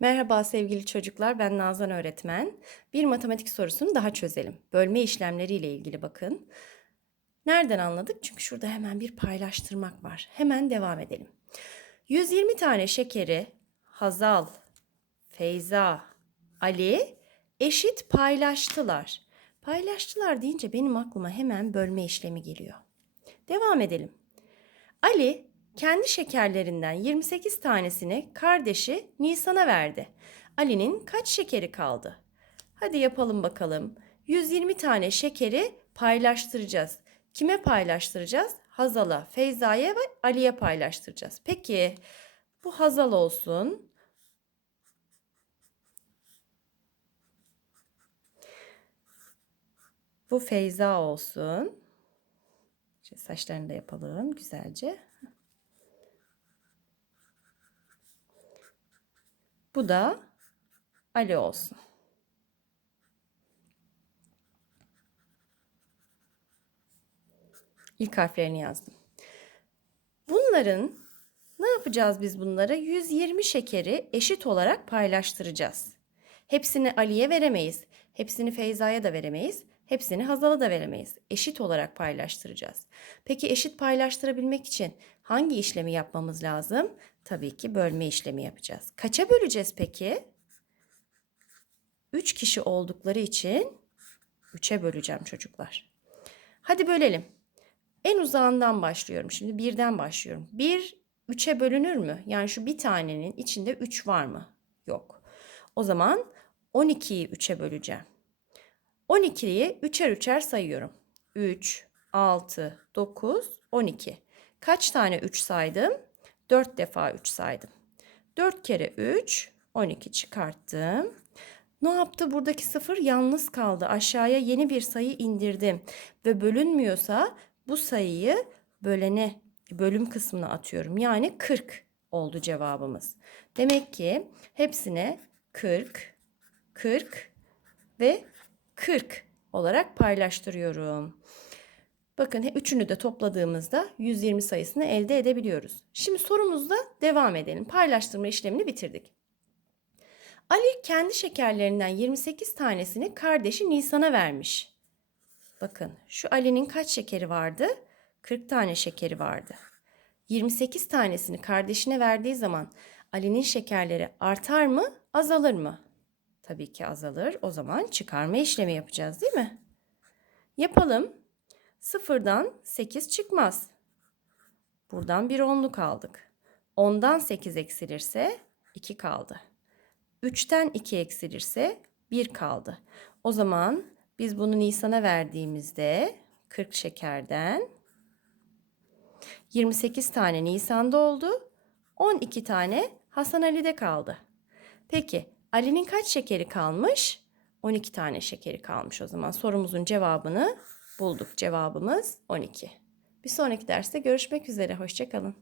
Merhaba sevgili çocuklar, ben Nazan öğretmen. Bir matematik sorusunu daha çözelim. Bölme işlemleriyle ilgili bakın. Nereden anladık? Çünkü şurada hemen bir paylaştırmak var. Hemen devam edelim. 120 tane şekeri Hazal, Feyza, Ali eşit paylaştılar. Paylaştılar deyince benim aklıma hemen bölme işlemi geliyor. Devam edelim. Ali kendi şekerlerinden 28 tanesini kardeşi Nisan'a verdi. Ali'nin kaç şekeri kaldı? Hadi yapalım bakalım. 120 tane şekeri paylaştıracağız. Kime paylaştıracağız? Hazal'a, Feyza'ya ve Ali'ye paylaştıracağız. Peki bu Hazal olsun. Bu Feyza olsun. Saçlarını da yapalım güzelce. Bu da Ali olsun. İlk harflerini yazdım. Bunların ne yapacağız biz bunlara? 120 şekeri eşit olarak paylaştıracağız. Hepsini Ali'ye veremeyiz. Hepsini Feyza'ya da veremeyiz. Hepsini Hazal'a da veremeyiz. Eşit olarak paylaştıracağız. Peki eşit paylaştırabilmek için hangi işlemi yapmamız lazım? Tabii ki bölme işlemi yapacağız. Kaça böleceğiz peki? 3 kişi oldukları için 3'e böleceğim çocuklar. Hadi bölelim. En uzağından başlıyorum. Şimdi birden başlıyorum. 1 3'e bölünür mü? Yani şu bir tanenin içinde 3 var mı? Yok. O zaman 12'yi 3'e böleceğim. 12'yi üçer üçer sayıyorum. 3, 6, 9, 12. Kaç tane 3 saydım? 4 defa 3 saydım. 4 kere 3, 12 çıkarttım. Ne yaptı? Buradaki sıfır yalnız kaldı. Aşağıya yeni bir sayı indirdim. Ve bölünmüyorsa bu sayıyı bölene, bölüm kısmına atıyorum. Yani 40 oldu cevabımız. Demek ki hepsine 40, 40 ve 40 olarak paylaştırıyorum. Bakın üçünü de topladığımızda 120 sayısını elde edebiliyoruz. Şimdi sorumuzda devam edelim. Paylaştırma işlemini bitirdik. Ali kendi şekerlerinden 28 tanesini kardeşi Nisan'a vermiş. Bakın şu Ali'nin kaç şekeri vardı? 40 tane şekeri vardı. 28 tanesini kardeşine verdiği zaman Ali'nin şekerleri artar mı, azalır mı? Tabii ki azalır. O zaman çıkarma işlemi yapacağız değil mi? Yapalım. Sıfırdan 8 çıkmaz. Buradan bir onluk aldık. 10'dan 8 eksilirse 2 kaldı. 3'ten 2 eksilirse 1 kaldı. O zaman biz bunu Nisan'a verdiğimizde 40 şekerden 28 tane Nisan'da oldu. 12 tane Hasan Ali'de kaldı. Peki Ali'nin kaç şekeri kalmış? 12 tane şekeri kalmış o zaman. Sorumuzun cevabını bulduk. Cevabımız 12. Bir sonraki derste görüşmek üzere. Hoşçakalın.